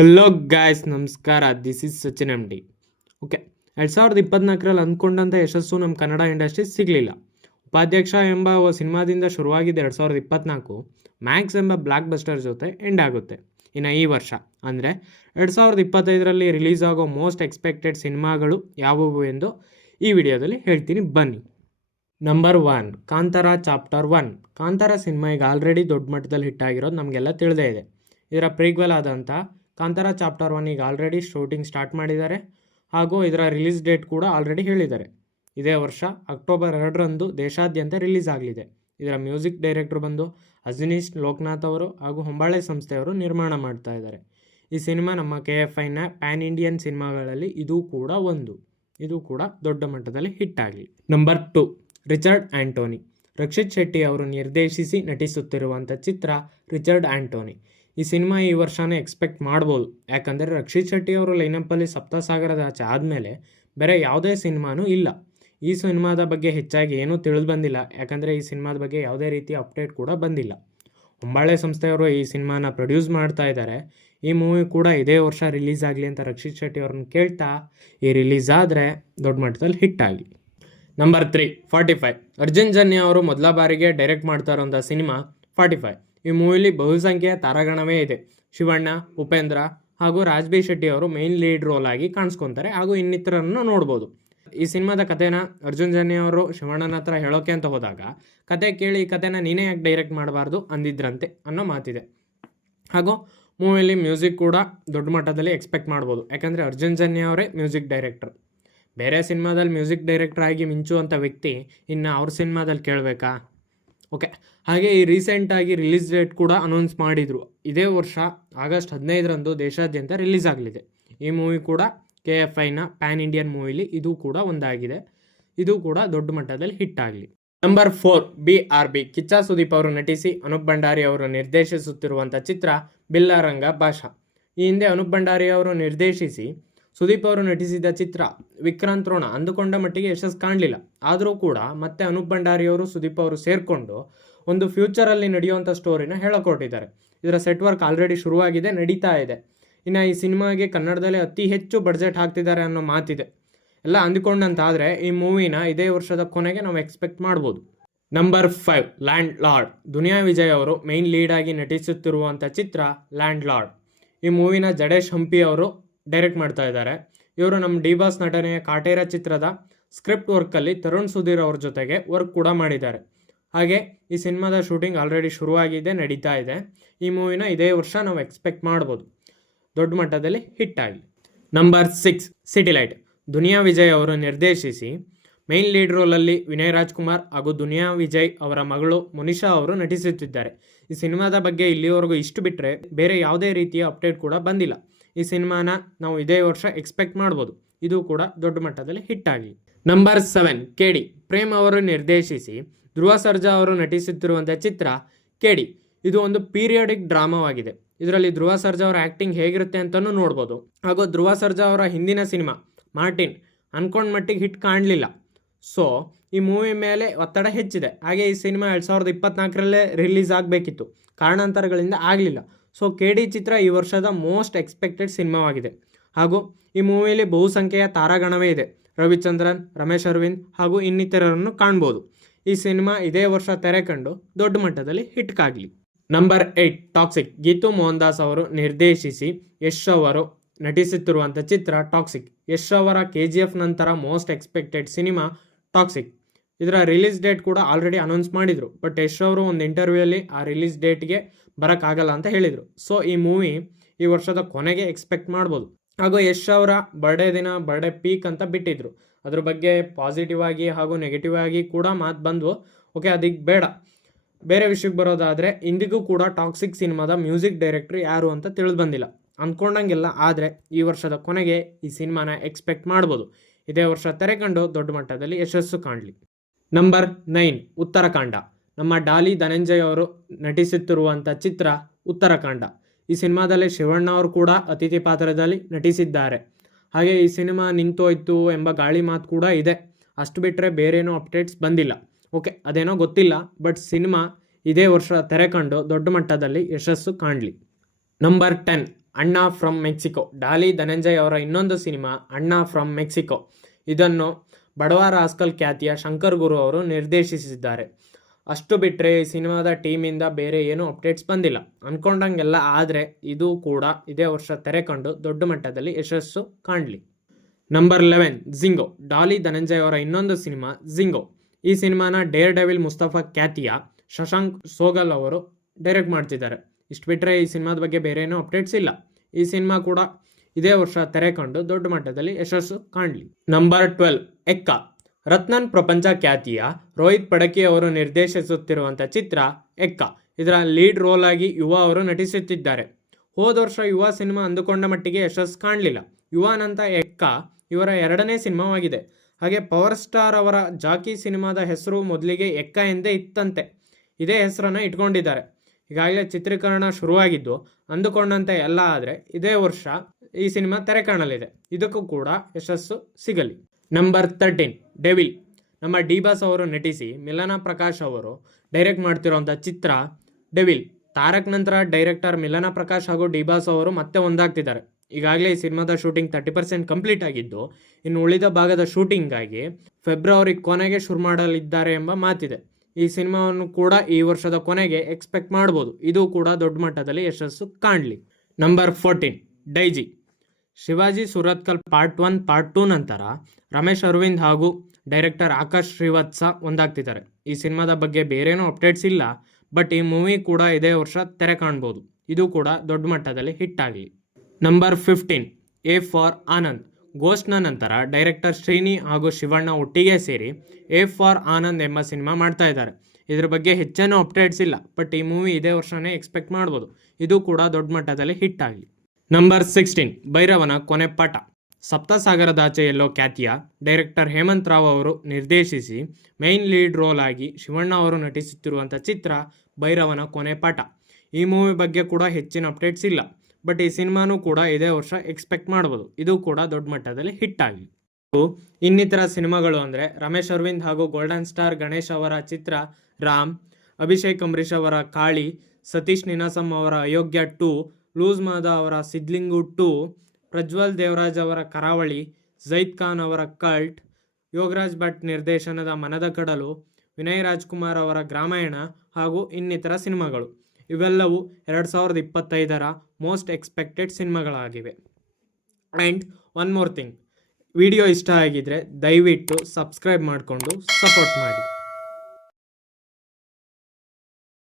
Hello guys, ನಮಸ್ಕಾರ. This is Sachin M D. Okay, 2024ರಲ್ಲಿ ಅಂದ್ಕೊಂಡಂಥ ಯಶಸ್ಸು ನಮ್ಮ ಕನ್ನಡ ಇಂಡಸ್ಟ್ರಿ ಸಿಗಲಿಲ್ಲ. ಉಪಾಧ್ಯಕ್ಷ ಎಂಬ ಸಿನಿಮಾದಿಂದ ಶುರುವಾಗಿದ್ದ 2024 ಮ್ಯಾಕ್ಸ್ ಎಂಬ ಬ್ಲಾಕ್ ಬಸ್ಟರ್ ಜೊತೆ ಎಂಡ್ ಆಗುತ್ತೆ. ಇನ್ನು ಈ ವರ್ಷ ಅಂದರೆ 2025ರಲ್ಲಿ ರಿಲೀಸ್ ಆಗೋ ಮೋಸ್ಟ್ ಎಕ್ಸ್ಪೆಕ್ಟೆಡ್ ಸಿನಿಮಾಗಳು ಯಾವುವು ಎಂದು ಈ ವಿಡಿಯೋದಲ್ಲಿ ಹೇಳ್ತೀನಿ, ಬನ್ನಿ. Number 1, Kantara chapter 1. ಕಾಂತಾರ ಸಿನಿಮಾ ಈಗ ಆಲ್ರೆಡಿ ದೊಡ್ಡ ಮಟ್ಟದಲ್ಲಿ ಹಿಟ್ ಆಗಿರೋದು ನಮಗೆಲ್ಲ ತಿಳಿದೇ ಇದೆ. ಇದರ ಪ್ರೀಕ್ವೆಲ್ ಆದಂಥ ಕಾಂತಾರ ಚಾಪ್ಟರ್ 1 ಈಗ ಆಲ್ರೆಡಿ ಶೂಟಿಂಗ್ ಸ್ಟಾರ್ಟ್ ಮಾಡಿದ್ದಾರೆ ಹಾಗೂ ಇದರ ರಿಲೀಸ್ ಡೇಟ್ ಕೂಡ ಆಲ್ರೆಡಿ ಹೇಳಿದ್ದಾರೆ. ಇದೇ ವರ್ಷ ಅಕ್ಟೋಬರ್ 2ರಂದು ದೇಶಾದ್ಯಂತ ರಿಲೀಸ್ ಆಗಲಿದೆ. ಇದರ ಮ್ಯೂಸಿಕ್ ಡೈರೆಕ್ಟರ್ ಬಂದು ಅಜನೀಶ್ ಲೋಕನಾಥ್ ಅವರು ಹಾಗೂ ಹೊಂಬಾಳೆ ಸಂಸ್ಥೆಯವರು ನಿರ್ಮಾಣ ಮಾಡ್ತಾ ಇದ್ದಾರೆ. ಈ ಸಿನಿಮಾ ನಮ್ಮ KFIನ ಪ್ಯಾನ್ ಇಂಡಿಯನ್ ಸಿನಿಮಾಗಳಲ್ಲಿ ಇದು ಕೂಡ ದೊಡ್ಡ ಮಟ್ಟದಲ್ಲಿ ಹಿಟ್ ಆಗಲಿ. Number 2, Richard Anthony. Rakshit Shetty ಅವರು ನಿರ್ದೇಶಿಸಿ ನಟಿಸುತ್ತಿರುವಂಥ ಚಿತ್ರ ರಿಚರ್ಡ್ ಆಂಟೋನಿ. ಈ ಸಿನಿಮಾ ಈ ವರ್ಷನೇ ಎಕ್ಸ್ಪೆಕ್ಟ್ ಮಾಡ್ಬೋದು, ಯಾಕಂದರೆ ರಕ್ಷಿತ್ ಶೆಟ್ಟಿ ಅವರು ಲೈನಪ್ಪಲ್ಲಿ ಸಪ್ತಸಾಗರದ ಆಚೆ ಆದಮೇಲೆ ಬೇರೆ ಯಾವುದೇ ಸಿನಿಮಾನೂ ಇಲ್ಲ. ಈ ಸಿನಿಮಾದ ಬಗ್ಗೆ ಹೆಚ್ಚಾಗಿ ಏನೂ ತಿಳಿದು ಬಂದಿಲ್ಲ, ಯಾಕಂದರೆ ಈ ಸಿನಿಮಾದ ಬಗ್ಗೆ ಯಾವುದೇ ರೀತಿಯ ಅಪ್ಡೇಟ್ ಕೂಡ ಬಂದಿಲ್ಲ. ಹೊಂಬಾಳೆ ಸಂಸ್ಥೆಯವರು ಈ ಸಿನಿಮಾನ ಪ್ರೊಡ್ಯೂಸ್ ಮಾಡ್ತಾ ಇದ್ದಾರೆ. ಈ ಮೂವಿ ಕೂಡ ಇದೇ ವರ್ಷ ರಿಲೀಸ್ ಆಗಲಿ ಅಂತ ರಕ್ಷಿತ್ ಶೆಟ್ಟಿ ಅವ್ರನ್ನ ಕೇಳ್ತಾ, ಈ ರಿಲೀಸ್ ಆದರೆ ದೊಡ್ಡ ಮಟ್ಟದಲ್ಲಿ ಹಿಟ್ ಆಗಲಿ. ನಂಬರ್ 3, 45. ಅರ್ಜುನ್ ಜನ್ಯ ಅವರು ಮೊದಲ ಬಾರಿಗೆ ಡೈರೆಕ್ಟ್ ಮಾಡ್ತಾ ಇರೋಂಥ ಸಿನಿಮಾ 45. ಈ ಮೂವಿಲಿ ಬಹುಸಂಖ್ಯೆಯ ತಾರಾಗಣವೇ ಇದೆ. ಶಿವಣ್ಣ, ಉಪೇಂದ್ರ ಹಾಗೂ ರಾಜ್ಬಿ ಶೆಟ್ಟಿ ಅವರು ಮೇನ್ ಲೀಡ್ ರೋಲ್ ಆಗಿ ಕಾಣಿಸ್ಕೊತಾರೆ ಹಾಗೂ ಇನ್ನಿತರನ್ನು ನೋಡ್ಬೋದು. ಈ ಸಿನಿಮಾದ ಕಥೆನ ಅರ್ಜುನ್ ಜನ್ಯ ಅವರು ಶಿವಣ್ಣನ ಹತ್ರ ಹೇಳೋಕೆ ಅಂತ ಹೋದಾಗ, ಕತೆ ಕೇಳಿ ಈ ಕಥೆನ ನೀನೇ ಯಾಕೆ ಡೈರೆಕ್ಟ್ ಮಾಡಬಾರ್ದು ಅಂದಿದ್ರಂತೆ ಅನ್ನೋ ಮಾತಿದೆ. ಹಾಗೂ ಮೂವಿಯಲ್ಲಿ ಮ್ಯೂಸಿಕ್ ಕೂಡ ದೊಡ್ಡ ಮಟ್ಟದಲ್ಲಿ ಎಕ್ಸ್ಪೆಕ್ಟ್ ಮಾಡ್ಬೋದು, ಯಾಕಂದರೆ ಅರ್ಜುನ್ ಜನ್ಯ ಅವರೇ ಮ್ಯೂಸಿಕ್ ಡೈರೆಕ್ಟರ್. ಬೇರೆ ಸಿನಿಮಾದಲ್ಲಿ ಮ್ಯೂಸಿಕ್ ಡೈರೆಕ್ಟರ್ ಆಗಿ ಮಿಂಚುವಂಥ ವ್ಯಕ್ತಿ ಇನ್ನು ಅವ್ರ ಸಿನಿಮಾದಲ್ಲಿ ಕೇಳಬೇಕಾ? ಓಕೆ, ಹಾಗೆ ಈ ರೀಸೆಂಟಾಗಿ ರಿಲೀಸ್ ಡೇಟ್ ಕೂಡ ಅನೌನ್ಸ್ ಮಾಡಿದರು. ಇದೇ ವರ್ಷ ಆಗಸ್ಟ್ 15ರಂದು ದೇಶಾದ್ಯಂತ ರಿಲೀಸ್ ಆಗಲಿದೆ. ಈ ಮೂವಿ ಕೂಡ KFIನ ಪ್ಯಾನ್ ಇಂಡಿಯನ್ ಮೂವಿಲಿ ಇದು ಕೂಡ ಒಂದಾಗಿದೆ. ಇದು ಕೂಡ ದೊಡ್ಡ ಮಟ್ಟದಲ್ಲಿ ಹಿಟ್ ಆಗಲಿ. Number 4, BRB. ಕಿಚ್ಚ ಸುದೀಪ್ ಅವರು ನಟಿಸಿ ಅನೂಪ್ ಭಂಡಾರಿ ಅವರು ನಿರ್ದೇಶಿಸುತ್ತಿರುವಂಥ ಚಿತ್ರ ಬಿಲ್ಲಾರಂಗ ಭಾಷಾ. ಈ ಹಿಂದೆ ಅನೂಪ್ ಭಂಡಾರಿ ಅವರು ನಿರ್ದೇಶಿಸಿ ಸುದೀಪ್ ಅವರು ನಟಿಸಿದ ಚಿತ್ರ ವಿಕ್ರಾಂತ್ ರೋಣ ಅಂದುಕೊಂಡ ಮಟ್ಟಿಗೆ ಯಶಸ್ಸು ಕಾಣಲಿಲ್ಲ. ಆದರೂ ಕೂಡ ಮತ್ತೆ ಅನೂಪ್ ಭಂಡಾರಿ ಅವರು ಸುದೀಪ್ ಅವರು ಸೇರಿಕೊಂಡು ಒಂದು ಫ್ಯೂಚರಲ್ಲಿ ನಡೆಯುವಂಥ ಸ್ಟೋರಿನ ಹೇಳಕೊಟ್ಟಿದ್ದಾರೆ. ಇದರ ಸೆಟ್ ವರ್ಕ್ ಆಲ್ರೆಡಿ ಶುರುವಾಗಿದೆ, ನಡೀತಾ ಇದೆ. ಇನ್ನು ಈ ಸಿನಿಮಾಗೆ ಕನ್ನಡದಲ್ಲಿ ಅತಿ ಹೆಚ್ಚು ಬಡ್ಜೆಟ್ ಹಾಕ್ತಿದ್ದಾರೆ ಅನ್ನೋ ಮಾತಿದೆ. ಎಲ್ಲ ಅಂದುಕೊಂಡಂತಾದರೆ ಈ ಮೂವಿನ ಇದೇ ವರ್ಷದ ಕೊನೆಗೆ ನಾವು ಎಕ್ಸ್ಪೆಕ್ಟ್ ಮಾಡ್ಬೋದು. Number 5, landlord. Duniya Vijay ಅವರು ಮೇನ್ ಲೀಡ್ ಆಗಿ ನಟಿಸುತ್ತಿರುವಂಥ ಚಿತ್ರ ಲ್ಯಾಂಡ್ ಲಾರ್ಡ್. ಈ ಮೂವಿನ ಜಡೇಶ್ ಹಂಪಿ ಅವರು ಡೈರೆಕ್ಟ್ ಮಾಡ್ತಾ ಇದ್ದಾರೆ. ಇವರು ನಮ್ಮ ಡಿ-ಬಾಸ್ ನಟನೆಯ ಕಾಟೇರ ಚಿತ್ರದ ಸ್ಕ್ರಿಪ್ಟ್ ವರ್ಕಲ್ಲಿ ತರುಣ್ ಸುಧೀರ್ ಅವ್ರ ಜೊತೆಗೆ ವರ್ಕ್ ಕೂಡ ಮಾಡಿದ್ದಾರೆ. ಹಾಗೆ ಈ ಸಿನಿಮಾದ ಶೂಟಿಂಗ್ ಆಲ್ರೆಡಿ ಶುರುವಾಗಿದೆ, ನಡೀತಾ ಇದೆ. ಈ ಮೂವಿನ ಇದೇ ವರ್ಷ ನಾವು ಎಕ್ಸ್ಪೆಕ್ಟ್ ಮಾಡ್ಬೋದು, ದೊಡ್ಡ ಮಟ್ಟದಲ್ಲಿ ಹಿಟ್ ಆಗಲಿ. Number 6, city light. Duniya Vijay ಅವರು ನಿರ್ದೇಶಿಸಿ ಮೇನ್ ಲೀಡ್ ರೋಲಲ್ಲಿ ವಿನಯ್ ರಾಜ್ಕುಮಾರ್ ಹಾಗೂ ದುನಿಯಾ ವಿಜಯ್ ಅವರ ಮಗಳು ಮುನಿಷಾ ಅವರು ನಟಿಸುತ್ತಿದ್ದಾರೆ. ಈ ಸಿನಿಮಾದ ಬಗ್ಗೆ ಇಲ್ಲಿವರೆಗೂ ಇಷ್ಟು ಬಿಟ್ಟರೆ ಬೇರೆ ಯಾವುದೇ ರೀತಿಯ ಅಪ್ಡೇಟ್ ಕೂಡ ಬಂದಿಲ್ಲ. ಈ ಸಿನಿಮಾನ ನಾವು ಇದೇ ವರ್ಷ ಎಕ್ಸ್ಪೆಕ್ಟ್ ಮಾಡ್ಬೋದು, ಇದು ಕೂಡ ದೊಡ್ಡ ಮಟ್ಟದಲ್ಲಿ ಹಿಟ್ ಆಗಲಿ. Number 7, KD. ಪ್ರೇಮ್ ಅವರು ನಿರ್ದೇಶಿಸಿ ಧ್ರುವ ಸರ್ಜಾ ಅವರು ನಟಿಸುತ್ತಿರುವಂಥ ಚಿತ್ರ KD. ಇದು ಒಂದು ಪೀರಿಯಾಡಿಕ್ ಡ್ರಾಮಾವಾಗಿದೆ. ಇದರಲ್ಲಿ ಧ್ರುವ ಸರ್ಜಾ ಅವರ ಆ್ಯಕ್ಟಿಂಗ್ ಹೇಗಿರುತ್ತೆ ಅಂತಲೂ ನೋಡ್ಬೋದು. ಹಾಗೂ ಧ್ರುವ ಸರ್ಜಾ ಅವರ ಹಿಂದಿನ ಸಿನಿಮಾ ಮಾರ್ಟಿನ್ ಅನ್ಕೊಂಡ ಮಟ್ಟಿಗೆ ಹಿಟ್ ಕಾಣಲಿಲ್ಲ. ಸೊ ಈ ಮೂವಿ ಮೇಲೆ ಒತ್ತಡ ಹೆಚ್ಚಿದೆ. ಹಾಗೆ ಈ ಸಿನಿಮಾ 2024ರಲ್ಲೇ ರಿಲೀಸ್ ಆಗಬೇಕಿತ್ತು, ಕಾರಣಾಂತರಗಳಿಂದ ಆಗಲಿಲ್ಲ. ಸೊ KD ಚಿತ್ರ ಈ ವರ್ಷದ ಮೋಸ್ಟ್ ಎಕ್ಸ್ಪೆಕ್ಟೆಡ್ ಸಿನಿಮಾವಾಗಿದೆ. ಹಾಗೂ ಈ ಮೂವಿಯಲ್ಲಿ ಬಹುಸಂಖ್ಯೆಯ ತಾರಾಗಣವೇ ಇದೆ. ರವಿಚಂದ್ರನ್, ರಮೇಶ್ ಅರವಿಂದ್ ಹಾಗೂ ಇನ್ನಿತರರನ್ನು ಕಾಣ್ಬೋದು. ಈ ಸಿನಿಮಾ ಇದೇ ವರ್ಷ ತೆರೆ ಕಂಡು ದೊಡ್ಡ ಮಟ್ಟದಲ್ಲಿ ಹಿಟ್ ಆಗಲಿ. Number 8, toxic. ಗೀತು ಮೋಹನ್ ದಾಸ್ ಅವರು ನಿರ್ದೇಶಿಸಿ ಯಶ್ ಅವರು ನಟಿಸುತ್ತಿರುವಂಥ ಚಿತ್ರ ಟಾಕ್ಸಿಕ್. ಯಶ್ ಅವರ KGF ನಂತರ ಮೋಸ್ಟ್ ಎಕ್ಸ್ಪೆಕ್ಟೆಡ್ ಸಿನಿಮಾ ಟಾಕ್ಸಿಕ್. ಇದರ ರಿಲೀಸ್ ಡೇಟ್ ಕೂಡ ಆಲ್ರೆಡಿ ಅನೌನ್ಸ್ ಮಾಡಿದರು. ಬಟ್ ಯಶ್ ಅವರು ಒಂದು ಇಂಟರ್ವ್ಯೂಯಲ್ಲಿ ಆ ರಿಲೀಸ್ ಡೇಟ್ಗೆ ಬರೋಕ್ಕಾಗಲ್ಲ ಅಂತ ಹೇಳಿದರು. ಸೊ ಈ ಮೂವಿ ಈ ವರ್ಷದ ಕೊನೆಗೆ ಎಕ್ಸ್ಪೆಕ್ಟ್ ಮಾಡ್ಬೋದು. ಹಾಗೂ ಯಶ್ ಅವರ ಬರ್ಡೇ ಪೀಕ್ ಅಂತ ಬಿಟ್ಟಿದ್ರು. ಅದ್ರ ಬಗ್ಗೆ ಪಾಸಿಟಿವ್ ಆಗಿ ಹಾಗೂ ನೆಗೆಟಿವ್ ಆಗಿ ಕೂಡ ಮಾತು ಬಂದವು. ಓಕೆ, ಅದಕ್ಕೆ ಬೇಡ. ಬೇರೆ ವಿಷಯಕ್ಕೆ ಬರೋದಾದರೆ ಇಂದಿಗೂ ಕೂಡ ಟಾಕ್ಸಿಕ್ ಸಿನಿಮಾದ ಮ್ಯೂಸಿಕ್ ಡೈರೆಕ್ಟ್ರ್ ಯಾರು ಅಂತ ತಿಳಿದು ಬಂದಿಲ್ಲ. ಅಂದ್ಕೊಂಡಂಗೆಲ್ಲ ಆದರೆ ಈ ವರ್ಷದ ಕೊನೆಗೆ ಈ ಸಿನಿಮಾನ ಎಕ್ಸ್ಪೆಕ್ಟ್ ಮಾಡ್ಬೋದು. ಇದೇ ವರ್ಷ ತೆರೆಕಂಡು ದೊಡ್ಡ ಮಟ್ಟದಲ್ಲಿ ಯಶಸ್ಸು ಕಾಣಲಿ. ನಂಬರ್ 9, ಉತ್ತರಾಖಂಡ. ನಮ್ಮ ಡಾಲಿ ಧನಂಜಯ್ ಅವರು ನಟಿಸುತ್ತಿರುವಂಥ ಚಿತ್ರ ಉತ್ತರಾಖಂಡ. ಈ ಸಿನಿಮಾದಲ್ಲಿ ಶಿವಣ್ಣ ಅವರು ಕೂಡ ಅತಿಥಿ ಪಾತ್ರದಲ್ಲಿ ನಟಿಸಿದ್ದಾರೆ. ಹಾಗೆ ಈ ಸಿನಿಮಾ ನಿಂತೋಯ್ತು ಎಂಬ ಗಾಳಿ ಮಾತು ಕೂಡ ಇದೆ. ಅಷ್ಟು ಬಿಟ್ಟರೆ ಬೇರೇನೋ ಅಪ್ಡೇಟ್ಸ್ ಬಂದಿಲ್ಲ. ಓಕೆ, ಅದೇನೋ ಗೊತ್ತಿಲ್ಲ. ಬಟ್ ಸಿನಿಮಾ ಇದೇ ವರ್ಷ ತೆರೆ ಕಂಡು ದೊಡ್ಡ ಮಟ್ಟದಲ್ಲಿ ಯಶಸ್ಸು ಕಾಣಲಿ. ನಂಬರ್ 10, ಅಣ್ಣ ಫ್ರಮ್ ಮೆಕ್ಸಿಕೋ. ಡಾಲಿ ಧನಂಜಯ್ ಅವರ ಇನ್ನೊಂದು ಸಿನಿಮಾ ಅಣ್ಣ ಫ್ರಮ್ ಮೆಕ್ಸಿಕೋ. ಇದನ್ನು ಬಡವ ರಾಸ್ಕಲ್ ಖ್ಯಾತಿಯ ಶಂಕರ್ ಗುರು ಅವರು ನಿರ್ದೇಶಿಸಿದ್ದಾರೆ. ಅಷ್ಟು ಬಿಟ್ಟರೆ ಈ ಸಿನಿಮಾದ ಟೀಮಿಂದ ಬೇರೆ ಏನೂ ಅಪ್ಡೇಟ್ಸ್ ಬಂದಿಲ್ಲ. ಅಂದ್ಕೊಂಡಂಗೆಲ್ಲ ಆದರೆ ಇದು ಕೂಡ ಇದೇ ವರ್ಷ ತೆರೆ ಕಂಡು ದೊಡ್ಡ ಮಟ್ಟದಲ್ಲಿ ಯಶಸ್ಸು ಕಾಣಲಿ. ನಂಬರ್ 11 ಜಿಂಗೋ. ಡಾಲಿ ಧನಂಜಯ್ ಅವರ ಇನ್ನೊಂದು ಸಿನಿಮಾ ಜಿಂಗೋ. ಈ ಸಿನಿಮಾನ ಡೇರ್ ಡೆವಿಲ್ ಮುಸ್ತಫಾ ಖ್ಯಾತಿಯ ಶಶಾಂಕ್ ಸೋಗಲ್ ಅವರು ಡೈರೆಕ್ಟ್ ಮಾಡ್ತಿದ್ದಾರೆ. ಇಷ್ಟು ಬಿಟ್ಟರೆ ಈ ಸಿನಿಮಾದ ಬಗ್ಗೆ ಬೇರೆ ಏನೂ ಅಪ್ಡೇಟ್ಸ್ ಇಲ್ಲ. ಈ ಸಿನಿಮಾ ಕೂಡ ಇದೇ ವರ್ಷ ತೆರೆ ಕಂಡು ದೊಡ್ಡ ಮಟ್ಟದಲ್ಲಿ ಯಶಸ್ಸು ಕಾಣಲಿ. ನಂಬರ್ 12 ಎಕ್ಕ. ರತ್ನನ್ ಪ್ರಪಂಚ ಖ್ಯಾತಿಯ ರೋಹಿತ್ ಪಡಕಿ ಅವರು ನಿರ್ದೇಶಿಸುತ್ತಿರುವಂಥ ಚಿತ್ರ ಎಕ್ಕ. ಇದರ ಲೀಡ್ ರೋಲ್ ಆಗಿ ಯುವ ಅವರು ನಟಿಸುತ್ತಿದ್ದಾರೆ. ಹೋದ ವರ್ಷ ಯುವ ಸಿನಿಮಾ ಅಂದುಕೊಂಡ ಮಟ್ಟಿಗೆ ಯಶಸ್ಸು ಕಾಣಲಿಲ್ಲ. ಯುವನಂತ ಎಕ್ಕ ಇವರ ಎರಡನೇ ಸಿನಿಮಾವಾಗಿದೆ. ಹಾಗೆ ಪವರ್ ಸ್ಟಾರ್ ಅವರ ಜಾಕಿ ಸಿನಿಮಾದ ಹೆಸರು ಮೊದಲಿಗೆ ಎಕ್ಕ ಎಂದೇ ಇತ್ತಂತೆ. ಇದೇ ಹೆಸರನ್ನು ಇಟ್ಕೊಂಡಿದ್ದಾರೆ. ಈಗಾಗಲೇ ಚಿತ್ರೀಕರಣ ಶುರುವಾಗಿದ್ದು ಅಂದುಕೊಂಡಂತೆ ಎಲ್ಲ ಆದರೆ ಇದೇ ವರ್ಷ ಈ ಸಿನಿಮಾ ತೆರೆ ಕಾಣಲಿದೆ. ಇದಕ್ಕೂ ಕೂಡ ಯಶಸ್ಸು ಸಿಗಲಿ. Number 13 devil. ನಮ್ಮ ಡಿ ಬಾಸ್ ಅವರು ನಟಿಸಿ ಮಿಲನಾ ಪ್ರಕಾಶ್ ಅವರು ಡೈರೆಕ್ಟ್ ಮಾಡ್ತಿರೋಂಥ ಚಿತ್ರ ಡೆವಿಲ್. ತಾರಕ್ ನಂತರ ಡೈರೆಕ್ಟರ್ ಮಿಲನಾ ಪ್ರಕಾಶ್ ಹಾಗೂ ಡಿ ಬಾಸ್ ಅವರು ಮತ್ತೆ ಒಂದಾಗ್ತಿದ್ದಾರೆ. ಈಗಾಗಲೇ ಈ ಸಿನಿಮಾದ ಶೂಟಿಂಗ್ 30% ಕಂಪ್ಲೀಟ್ ಆಗಿದ್ದು ಇನ್ನು ಉಳಿದ ಭಾಗದ ಶೂಟಿಂಗಾಗಿ ಫೆಬ್ರವರಿ ಕೊನೆಗೆ ಶುರು ಮಾಡಲಿದ್ದಾರೆ ಎಂಬ ಮಾತಿದೆ. ಈ ಸಿನಿಮಾವನ್ನು ಕೂಡ ಈ ವರ್ಷದ ಕೊನೆಗೆ ಎಕ್ಸ್ಪೆಕ್ಟ್ ಮಾಡ್ಬೋದು. ಇದು ಕೂಡ ದೊಡ್ಡ ಮಟ್ಟದಲ್ಲಿ ಯಶಸ್ಸು ಕಾಣಲಿ. Number 14 Daiji. Shivaji Surathkal part 1 part 2 ನಂತರ ರಮೇಶ್ ಅರವಿಂದ್ ಹಾಗೂ ಡೈರೆಕ್ಟರ್ ಆಕಾಶ್ ಶ್ರೀವತ್ಸ ಒಂದಾಗ್ತಿದ್ದಾರೆ. ಈ ಸಿನಿಮಾದ ಬಗ್ಗೆ ಬೇರೇನೂ ಅಪ್ಡೇಟ್ಸ್ ಇಲ್ಲ. ಬಟ್ ಈ ಮೂವಿ ಕೂಡ ಇದೇ ವರ್ಷ ತೆರೆ ಕಾಣ್ಬೋದು. ಇದು ಕೂಡ ದೊಡ್ಡ ಮಟ್ಟದಲ್ಲಿ ಹಿಟ್ ಆಗಲಿ. Number 15 A for Anand. ಗೋಸ್ಟ್ನ ನಂತರ ಡೈರೆಕ್ಟರ್ ಶ್ರೀನಿ ಹಾಗೂ ಶಿವಣ್ಣ ಒಟ್ಟಿಗೆ ಸೇರಿ ಎ ಫಾರ್ ಆನಂದ್ ಎಂಬ ಸಿನಿಮಾ ಮಾಡ್ತಾ ಇದ್ದಾರೆ. ಇದ್ರ ಬಗ್ಗೆ ಹೆಚ್ಚೇನೂ ಅಪ್ಡೇಟ್ಸ್ ಇಲ್ಲ. ಬಟ್ ಈ ಮೂವಿ ಇದೇ ವರ್ಷನೇ ಎಕ್ಸ್ಪೆಕ್ಟ್ ಮಾಡ್ಬೋದು. ಇದು ಕೂಡ ದೊಡ್ಡ ಮಟ್ಟದಲ್ಲಿ ಹಿಟ್ ಆಗಲಿ. ನಂಬರ್ 16 ಭೈರವನ ಕೊನೆ ಪಾಠ. ಸಪ್ತಸಾಗರದಾಚೆ ಎಲ್ಲೋ ಖ್ಯಾತಿಯ ಡೈರೆಕ್ಟರ್ ಹೇಮಂತ್ ರಾವ್ ಅವರು ನಿರ್ದೇಶಿಸಿ ಮೈನ್ ಲೀಡ್ ರೋಲ್ ಆಗಿ ಶಿವಣ್ಣ ಅವರು ನಟಿಸುತ್ತಿರುವಂಥ ಚಿತ್ರ ಭೈರವನ ಕೊನೆ ಪಾಠ. ಈ ಮೂವಿ ಬಗ್ಗೆ ಕೂಡ ಹೆಚ್ಚಿನ ಅಪ್ಡೇಟ್ಸ್ ಇಲ್ಲ. ಬಟ್ ಈ ಸಿನಿಮಾನೂ ಕೂಡ ಇದೇ ವರ್ಷ ಎಕ್ಸ್ಪೆಕ್ಟ್ ಮಾಡ್ಬೋದು. ಇದು ಕೂಡ ದೊಡ್ಡ ಮಟ್ಟದಲ್ಲಿ ಹಿಟ್ ಆಗಲಿ. ಇನ್ನಿತರ ಸಿನಿಮಾಗಳು ಅಂದರೆ ರಮೇಶ್ ಅರವಿಂದ್ ಹಾಗೂ ಗೋಲ್ಡನ್ ಸ್ಟಾರ್ ಗಣೇಶ್ ಅವರ ಚಿತ್ರ ರಾಮ್, ಅಭಿಷೇಕ್ ಅಂಬರೀಷ್ ಅವರ ಕಾಳಿ, ಸತೀಶ್ ನಿನಾಸಂ ಅವರ ಅಯೋಗ್ಯ 2, ಲೂಸ್ ಮಾದ ಅವರ ಸಿದ್ಲಿಂಗು 2, ಪ್ರಜ್ವಲ್ ದೇವರಾಜ್ ಅವರ ಕರಾವಳಿ, ಜೈದ್ ಖಾನ್ ಅವರ ಕಲ್ಟ್, ಯೋಗರಾಜ್ ಭಟ್ ನಿರ್ದೇಶನದ ಮನದ ಕಡಲು, ವಿನಯ್ ರಾಜ್ಕುಮಾರ್ ಅವರ ಗ್ರಾಮಾಯಣ ಹಾಗೂ ಇನ್ನಿತರ ಸಿನಿಮಾಗಳು. ಇವೆಲ್ಲವೂ 2025ರ ಮೋಸ್ಟ್ ಎಕ್ಸ್ಪೆಕ್ಟೆಡ್ ಸಿನಿಮಾಗಳಾಗಿವೆ. And one more thing, video ಇಷ್ಟ ಆಗಿದ್ರೆ ದಯವಿಟ್ಟು ಸಬ್ಸ್ಕ್ರೈಬ್ ಮಾಡಿಕೊಂಡು ಸಪೋರ್ಟ್ ಮಾಡಿ.